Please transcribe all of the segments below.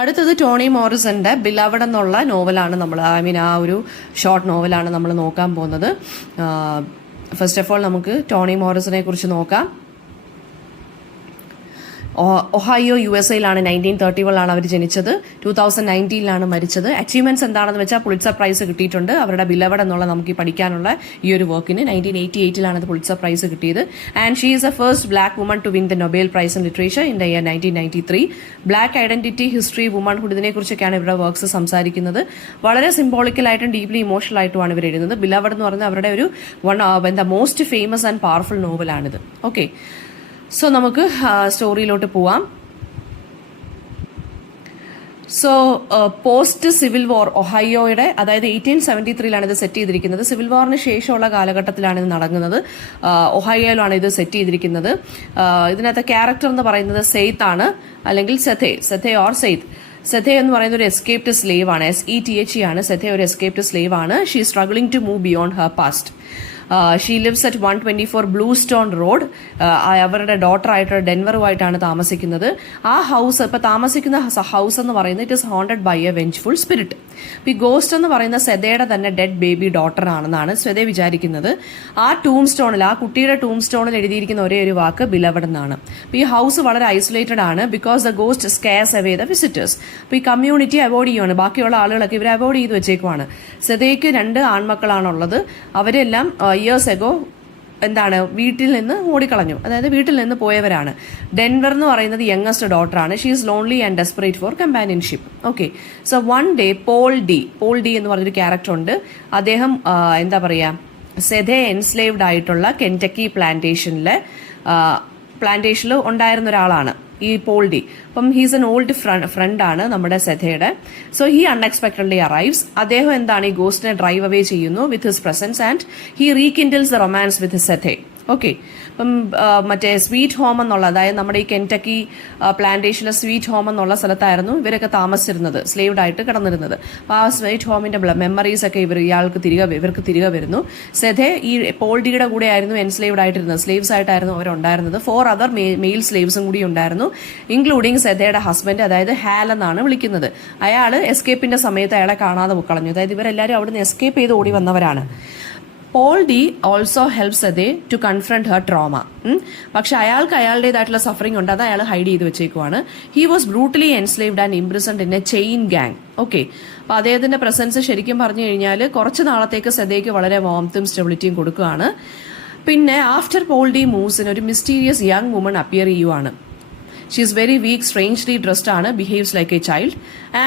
അടുത്തത് Tony മോറിസന്റെ beloved എന്നുള്ള നോവലാണ് ആ ഒരു ഷോർട്ട് നോവലാണ് നമ്മൾ നോക്കാൻ പോകുന്നത്. ഫസ്റ്റ് ഓഫ് ഓൾ നമുക്ക് ടോണി മോറിസനെ കുറിച്ച് നോക്കാം. ഒഹായോ USA 1931 അവർ ജനിച്ചത്. 2019 മരിച്ചത്. അച്ചീവ്മെന്റ്സ് എന്താണെന്ന് വെച്ചാൽ പുളിറ്റ്സർ പ്രൈസ് കിട്ടിയിട്ടുണ്ട് അവരുടെ ബിലവഡ് എന്നുള്ള നമുക്ക് പഠിക്കാനുള്ള ഈ ഒരു വർക്കിന്. 1988 പുളിറ്റ്സർ പ്രൈസ് കിട്ടിയത്. And she is the first black woman to win the Nobel prize in literature in the year 1993. Black identity, history, womanhood ഇതിനെക്കുറിച്ചൊക്കെയാണ് ഇവരുടെ വർക്ക്സ് സംസാരിക്കുന്നത്. വളരെ സിംബോളിക്കലായിട്ടും ഡീപ്ലി ഇമോഷണൽ ആയിട്ടുമാണ് ഇവർ എഴുതുന്നത്. ബിലവഡ് എന്ന് പറയുന്നത് അവരുടെ ഒരു മോസ്റ്റ് ഫേമസ് ആൻഡ് പവർഫുൾ നോവലാണിത്. ഓക്കെ, സോ നമുക്ക് സ്റ്റോറിയിലോട്ട് പോവാം. സോ പോസ്റ്റ് സിവിൽ വാർ ഒഹയോയുടെ, അതായത് 1873 ഇത് സെറ്റ് ചെയ്തിരിക്കുന്നത്. സിവിൽ വാറിന് ശേഷമുള്ള കാലഘട്ടത്തിലാണ് ഇത് നടക്കുന്നത്. ഒഹയോയിലാണ് ഇത് സെറ്റ് ചെയ്തിരിക്കുന്നത്. ഇതിനകത്തെ ക്യാരക്ടർ എന്ന് പറയുന്നത് സെയ്ത്ത് ആണ്, അല്ലെങ്കിൽ സെഥെ ഓർ സെയ്ത്ത്. സെഥെ എന്ന് പറയുന്ന ഒരു എസ്കേപ്ഡ് സ്ലേവ് ആണ്. SETHE ആണ്. സെഥെ ഒരു എസ്കേപ്ഡ് സ്ലേവ് ആണ്. She struggling to move beyond her past. She lives at 124 Bluestone road. അവരുടെ ഡോട്ടർ ആയിട്ട് ഡെൻവറുമായിട്ടാണ് താമസിക്കുന്നത്. ആ ഹൗസ്, ഇപ്പൊ താമസിക്കുന്ന ഹൗസ് എന്ന് പറയുന്നത് it is haunted by a vengeful spirit. ഈ ഗോസ്റ്റ് എന്ന് പറയുന്ന സെഥയുടെ തന്നെ ഡെഡ് ബേബി ഡോട്ടർ ആണെന്നാണ് സെഥെ വിചാരിക്കുന്നത്. ആ കുട്ടിയുടെ ടൂം സ്റ്റോണിൽ എഴുതിയിരിക്കുന്ന ഒരേ ഒരു വാക്ക് ബിലവഡ് എന്നാണ്. ഈ ഹൗസ് വളരെ ഐസൊലേറ്റഡ് ആണ് because the ghost scarce away the visitors. അപ്പൊ ഈ കമ്മ്യൂണിറ്റി അവോയ്ഡ് ചെയ്യുവാണ്. ബാക്കിയുള്ള ആളുകളൊക്കെ ഇവരെ അവോയ്ഡ് ചെയ്ത് വെച്ചേക്കുവാണ്. സെഥയ്ക്ക് 2 ആൺമക്കളാണുള്ളത്. അവരെല്ലാം ഇയേഴ്സ് എഗോ വീട്ടിൽ നിന്ന് ഓടിക്കളഞ്ഞു, അതായത് വീട്ടിൽ നിന്ന് പോയവരാണ്. ഡെൻവർ എന്ന് പറയുന്നത് യങ്ങസ്റ്റ് ഡോട്ടറാണ്. She is lonely and desperate for companionship. Okay, so one day Paul D എന്ന് പറഞ്ഞൊരു ക്യാരക്ടർ ഉണ്ട്. അദ്ദേഹം സെഥെ എൻസ്ലേവ്ഡ് ആയിട്ടുള്ള കെൻറ്റക്കി പ്ലാന്റേഷനിൽ ഉണ്ടായിരുന്ന ഒരാളാണ് ഈ പോൾ ഡി. അപ്പം ഹീസ് എൻ ഓൾഡ് ഫ്രണ്ട് ആണ് നമ്മുടെ സെഥയുടെ. So he unexpectedly arrives. അദ്ദേഹം ഈ ഗോസ്റ്റിനെ ഡ്രൈവ് അവേ ചെയ്യുന്നു with his presence and he rekindles the romance with Sethe. Okay, അപ്പം മറ്റേ സ്വീറ്റ് ഹോം എന്നുള്ള, അതായത് നമ്മുടെ ഈ കെൻറ്റക്കി പ്ലാന്റേഷനിലെ സ്വീറ്റ് ഹോം എന്നുള്ള സ്ഥലത്തായിരുന്നു ഇവരൊക്കെ താമസിച്ചിരുന്നത്, സ്ലേവ്ഡ് ആയിട്ട് കിടന്നിരുന്നത്. അപ്പോൾ ആ സ്വീറ്റ് ഹോമിന്റെ മെമ്മറീസ് ഒക്കെ ഇവർക്ക് തിരികെ വരുന്നു. സെഥെ ഈ പോൾഡിയുടെ കൂടെ ആയിരുന്നു എൻസ്ലേവ്ഡ് ആയിട്ടിരുന്നത്, സ്ലേവ്സ് ആയിട്ടായിരുന്നു അവരുണ്ടായിരുന്നത്. 4 അതർ മെയിൽ സ്ലേവ്സും കൂടി ഉണ്ടായിരുന്നു, ഇൻക്ലൂഡിങ് സെഥയുടെ ഹസ്ബൻഡ്, അതായത് ഹാൽ എന്നാണ് വിളിക്കുന്നത്. അയാൾ എസ്കേപ്പിന്റെ സമയത്ത് അയാളെ കാണാതെ കളഞ്ഞു. അതായത് ഇവരെല്ലാവരും അവിടുന്ന് എസ്കേപ്പ് ചെയ്ത് ഓടി വന്നവരാണ്. Paul D also helps Sethe to confront her trauma. പക്ഷെ അയാൾക്ക് അയാളുടേതായിട്ടുള്ള സഫറിംഗ് ഉണ്ട്, അത് അയാൾ ഹൈഡ് ചെയ്ത് വെച്ചേക്കുവാണ്. He was brutally enslaved and imprisoned in a chain gang. Okay, അപ്പൊ അദ്ദേഹത്തിന്റെ പ്രസൻസ് ശരിക്കും പറഞ്ഞു കഴിഞ്ഞാൽ കുറച്ച് നാളത്തേക്ക് സെഥയ്ക്ക് വളരെ വാംത്തും സ്റ്റെബിലിറ്റിയും കൊടുക്കുകയാണ്. പിന്നെ ആഫ്റ്റർ പോൾ ഡി മൂവ്സിന് ഒരു മിസ്റ്റീരിയസ് യങ് വുമൺ അപ്പിയർ ചെയ്യുവാണ്. She is very weak, strangely dressed ആണ്, behaves like a child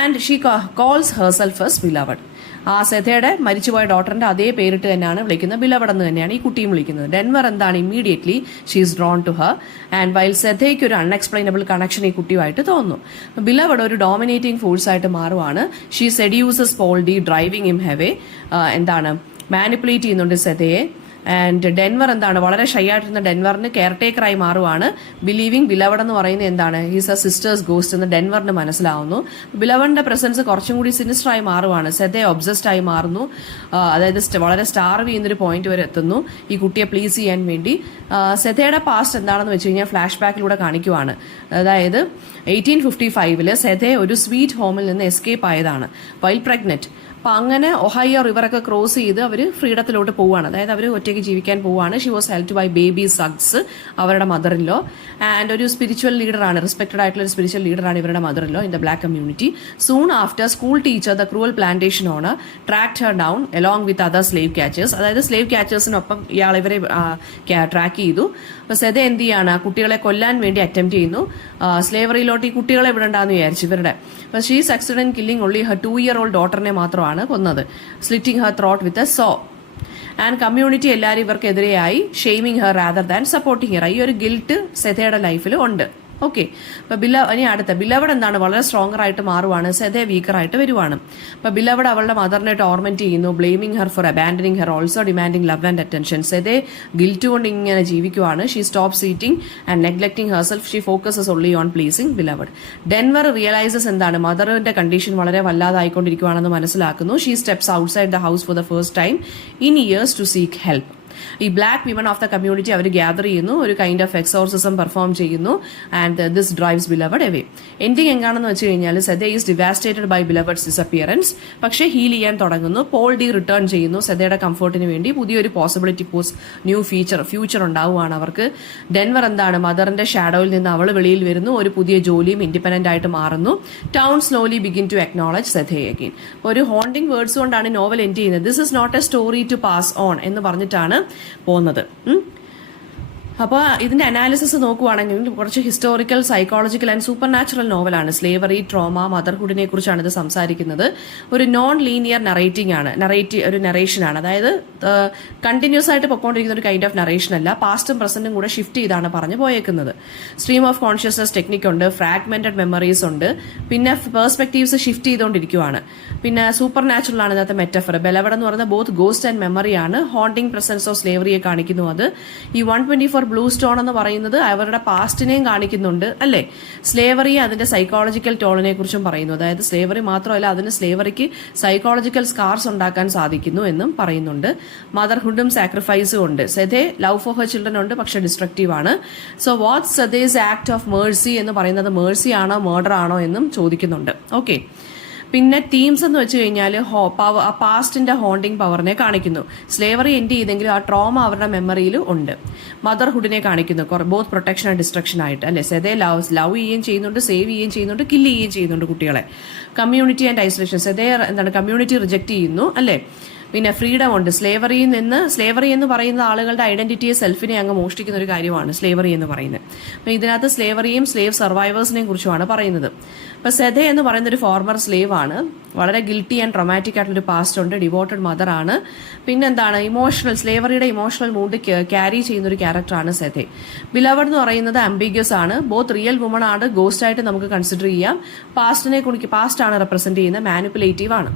and she calls herself as Beloved. ആ സെഥയുടെ മരിച്ചുപോയ ഡോട്ടറിന്റെ അതേ പേരിട്ട് തന്നെയാണ് വിളിക്കുന്നത്, ബിലവഡ് എന്ന് തന്നെയാണ് ഈ കുട്ടിയും വിളിക്കുന്നത്. Denver immediately she is drawn to her and while സെഥയ്ക്ക് ഒരു അൺഎക്സ്പ്ലെയിനബിൾ കണക്ഷൻ ഈ കുട്ടിയുമായിട്ട് തോന്നുന്നു. ബിലവഡ് ഒരു ഡോമിനേറ്റിംഗ് ഫോഴ്സ് ആയിട്ട് മാറുവാണ്. She seduces Paul D, driving him away, manipulate ചെയ്യുന്നുണ്ട് സെഥയെ. ആൻഡ് ഡെൻവർ വളരെ ഷൈ ആയിട്ടിരുന്ന ഡെൻവറിന് കെയർടേക്കറായി മാറുവാണ്. ബിലീവിംഗ് ബിലവഡ് എന്ന് പറയുന്നത് ഹീസ് എ സിസ്റ്റേഴ്സ് ഗോസ്റ്റ് എന്ന് ഡെൻവറിന് മനസ്സിലാവുന്നു. ബിലവഡിന്റെ പ്രസൻസ് കുറച്ചും കൂടി സിനിസ്റ്റർ ആയി മാറുവാണ്. സെഥെ ഒബ്സസ്ഡ് ആയി മാറുന്നു, അതായത് വളരെ സ്റ്റാർവ് ചെയ്യുന്നൊരു പോയിന്റ് വരെ എത്തുന്നു ഈ കുട്ടിയെ പ്ലീസ് ചെയ്യാൻ വേണ്ടി. സെഥയുടെ പാസ്റ്റ് എന്താണെന്ന് വെച്ച് കഴിഞ്ഞാൽ ഫ്ലാഷ് ബാക്കിലൂടെ കാണിക്കുവാണ്. അതായത് 1855 സെഥെ ഒരു സ്വീറ്റ് ഹോമിൽ നിന്ന് എസ്കേപ്പ് ആയതാണ് വൈൽ പ്രഗ്നന്റ്. അപ്പൊ അങ്ങനെ ഒഹയോ റിവറൊക്കെ ക്രോസ് ചെയ്ത് അവർ ഫ്രീഡത്തിലോട്ട് പോവുകയാണ്, അതായത് അവർ ഒറ്റയ്ക്ക് ജീവിക്കാൻ പോവുകയാണ്. She was helped by Baby Suggs, അവരുടെ മദർ ഇൻ ലോ. ആൻഡ് ഒരു സ്പിരിച്വൽ ലീഡറാണ്, റെസ്പെക്റ്റഡ് ആയിട്ടുള്ള ഒരു സ്പിരിച്വൽ ലീഡറാണ് ഇവരുടെ mother in law in the black community. Soon after school teacher the cruel plantation owner tracked her down along with other slave catchers. അതായത് slave ക്യാച്ചേഴ്സിനൊപ്പം ഇവരെ track ചെയ്തു. അപ്പൊ സെഥ എന്ത് ചെയ്യാണ്, കുട്ടികളെ കൊല്ലാൻ വേണ്ടി അറ്റംപ്റ്റ് ചെയ്യുന്നു. സ്ലേവറിയിലോട്ട് ഈ കുട്ടികളെ വിടണ്ടെന്ന് വിചാരിച്ചു ഇവരുടെ. അപ്പൊ she succeeded in killing only her 2-year-old ഡോട്ടറിനെ മാത്രമാണ് കൊന്നത്, slitting her throat with a saw. And community എല്ലാവരും ഇവർക്കെതിരെയായി, shaming her rather than supporting her. ഈ ഒരു ഗിൽട്ട് സെഥയുടെ ലൈഫിൽ ഉണ്ട്. ഓക്കെ, അപ്പൊ ബിലവഡ് വളരെ സ്ട്രോങ്ങർ ആയിട്ട് മാറുവാണ്, സെഥെ വീക്കർ ആയിട്ട് വരുവാണ്. അപ്പൊ ബിലവഡ് അവളുടെ മദറിനെ ടോർമെന്റ് ചെയ്യുന്നു, blaming her for abandoning her, also demanding love and attention. Sethe guilt കൊണ്ട് ഇങ്ങനെ ജീവിക്കുവാണ്. She stops eating and neglecting herself. She focuses only on pleasing Beloved. Denver realizes മദറിന്റെ കണ്ടീഷൻ വളരെ വല്ലാതായിക്കൊണ്ടിരിക്കുവാണെന്ന് മനസ്സിലാക്കുന്നു. She steps outside the house for the first time in years to seek help. ഈ black women of the community അവർ gather ചെയ്യുന്നു, ഒരു kind of exorcism perform ചെയ്യുന്നു, and this drives Beloved away. Ending എങ്ങാണെന്ന് വെച്ച് കഴിഞ്ഞാൽ Sethe is devastated by Beloved's disappearance. പക്ഷേ heal ചെയ്യാൻ തുടങ്ങുന്നു. പോൾ ഡി റിട്ടേൺ ചെയ്യുന്നു സെഥയുടെ കംഫർട്ടിന് വേണ്ടി. പുതിയൊരു പോസിബിലിറ്റി ന്യൂ ഫ്യൂച്ചർ ഉണ്ടാവുകയാണ് അവർക്ക്. ഡെൻവർ എന്താണ്, മദറിന്റെ ഷാഡോയിൽ നിന്ന് അവൾ വെളിയിൽ വരുന്നു, ഒരു പുതിയ ജോലിയും ഇൻഡിപെൻഡന്റ് ആയിട്ട് മാറുന്നു. Town slowly begin to acknowledge സെഥയെ അഗെയിൻ. ഒരു ഹോണ്ടിങ് വേർഡ്സ് കൊണ്ടാണ് നോവൽ എൻഡ് ചെയ്യുന്നത്. This is not a story to pass on എന്ന് പറഞ്ഞിട്ടാണ് പോകുന്നത്. അപ്പോൾ ഇതിന്റെ അനാലിസിസ് നോക്കുവാണെങ്കിൽ കുറച്ച് historical, psychological and supernatural നോവലാണ്. സ്ലേവറി, ട്രോമ, മദർഹുഡിനെ കുറിച്ചാണ് ഇത് സംസാരിക്കുന്നത്. ഒരു നോൺ ലീനിയർ ഒരു നറേഷനാണ്. അതായത് കണ്ടിന്യൂസ് ആയിട്ട് പൊക്കോണ്ടിരിക്കുന്ന ഒരു കൈൻഡ് ഓഫ് നറേഷൻ അല്ല, പാസ്റ്റും പ്രസന്റും കൂടെ ഷിഫ്റ്റ് ചെയ്താണ് പറഞ്ഞു പോയേക്കുന്നത്. സ്ട്രീം ഓഫ് കോൺഷ്യസ്നസ് ടെക്നിക് ഉണ്ട്, ഫ്രാഗ്മെന്റഡ് മെമ്മറീസ് ഉണ്ട്, പിന്നെ പേഴ്സ്പെക്റ്റീവ്സ് ഷിഫ്റ്റ് ചെയ്തുകൊണ്ടിരിക്കുവാണ്. പിന്നെ സൂപ്പർ നാച്ചുറൽ ആണ് ഇതിനകത്ത് മെറ്റഫർ. ബെലവഡ് എന്ന് പറയുന്നത് ബോത്ത് ഗോസ്റ്റ് ആൻഡ് മെമ്മറിയാണ്. ഹോണ്ടിങ് പ്രസൻസ് ഓഫ് സ്ലേവറിയെ കാണിക്കുന്നു. അത് ഈ 124 ബ്ലൂ സ്റ്റോൺ എന്ന് പറയുന്നത് അവരുടെ പാസ്റ്റിനെയും കാണിക്കുന്നുണ്ട് അല്ലേ. സ്ലേവറി അതിന്റെ സൈക്കോളജിക്കൽ ടോണിനെ കുറിച്ചും പറയുന്നു. അതായത് സ്ലേവറി മാത്രമല്ല, അതിന് സ്ലേവറിക്ക് സൈക്കോളജിക്കൽ സ്കാർസ് ഉണ്ടാക്കാൻ സാധിക്കുന്നു എന്നും പറയുന്നുണ്ട്. മദർഹുഡും സാക്രിഫൈസും ഉണ്ട്. Sethe love for her children ഉണ്ട്, പക്ഷെ ഡിസ്ട്രക്റ്റീവ് ആണ്. So what's Sethe's act of mercy എന്ന് പറയുന്നത് മേഴ്സി ആണോ മർഡർ ആണോ എന്നും ചോദിക്കുന്നുണ്ട്. ഓക്കെ. പിന്നെ തീംസ് എന്ന് വെച്ച് കഴിഞ്ഞാൽ പാസ്റ്റിന്റെ ഹോണ്ടിങ് പവറിനെ കാണിക്കുന്നു. സ്ലേവറി എൻഡ് ചെയ്തെങ്കിലും ആ ട്രോമ അവരുടെ മെമ്മറിയിൽ ഉണ്ട്. മദർഹുഡിനെ കാണിക്കുന്നു, ബോത്ത് പ്രൊട്ടക്ഷൻ ആൻഡ് ഡിസ്ട്രക്ഷൻ ആയിട്ട് അല്ലെ. സെഥെ ലവ് ചെയ്യുകയും ചെയ്യുന്നുണ്ട്, സേവ് ചെയ്യുകയും ചെയ്യുന്നുണ്ട്, കില്ല് ചെയ്യുകയും ചെയ്യുന്നുണ്ട് കുട്ടികളെ. Community and isolation. Sethe community reject ചെയ്യുന്നു അല്ലെ. പിന്നെ ഫ്രീഡം ഉണ്ട്. സ്ലേവറി എന്ന് പറയുന്ന ആളുകളുടെ ഐഡന്റിറ്റിയെ, സെൽഫിനെ അങ്ങ് മോഷ്ടിക്കുന്ന ഒരു കാര്യമാണ് സ്ലേവറി എന്ന് പറയുന്നത്. അപ്പൊ ഇതിനകത്ത് സ്ലേവറിയും സ്ലേവ് സർവൈവേഴ്സിനെയും കുറിച്ചുമാണ് പറയുന്നത്. അപ്പൊ സെഥ എന്ന് പറയുന്ന ഒരു ഫോർമർ സ്ലേവ് ആണ്. വളരെ ഗിൽറ്റി ആൻഡ് ട്രൊമാറ്റിക് ആയിട്ടുള്ളൊരു പാസ്റ്റ് ഉണ്ട്. ഡിവോട്ടഡ് മദർ ആണ്. പിന്നെന്താണ്, സ്ലേവറിയുടെ ഇമോഷണൽ മൂഡ് ക്യാരി ചെയ്യുന്ന ഒരു ക്യാരക്ടറാണ് സെഥെ. ബിലവഡ് എന്ന് പറയുന്നത് അംബിഗ്യസ് ആണ്. ബോത്ത് റിയൽ വുമൺ ആണ്, ഗോസ്റ്റ് ആയിട്ട് നമുക്ക് കൺസിഡർ ചെയ്യാം. പാസ്റ്റ് ആണ് റെപ്രസെന്റ് ചെയ്യുന്നത്, മാനിപ്പുലേറ്റീവ് ആണ്.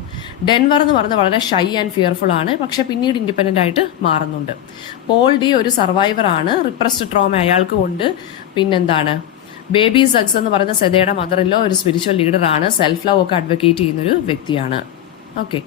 ഡെൻവർ എന്ന് പറയുന്നത് വളരെ ഷൈ ആൻഡ് ഫിയർഫുൾ ആണ്, പക്ഷെ പിന്നീട് ഇൻഡിപെൻഡന്റ് ആയിട്ട് മാറുന്നുണ്ട്. പോൾ ഡി ഒരു സർവൈവർ ആണ്. റിപ്രസ്ഡ് ട്രോമ അയാൾക്കും ഉണ്ട്. പിന്നെന്താണ്, ബേബി സഗ്സ് എന്ന് പറയുന്ന സെഥയുടെ മദറിലോ ഒരു സ്പിരിച്വൽ ലീഡർ ആണ്. സെൽഫ് ലവ് ഒക്കെ അഡ്വക്കേറ്റ് ചെയ്യുന്ന ഒരു വ്യക്തിയാണ്. ഓക്കെ.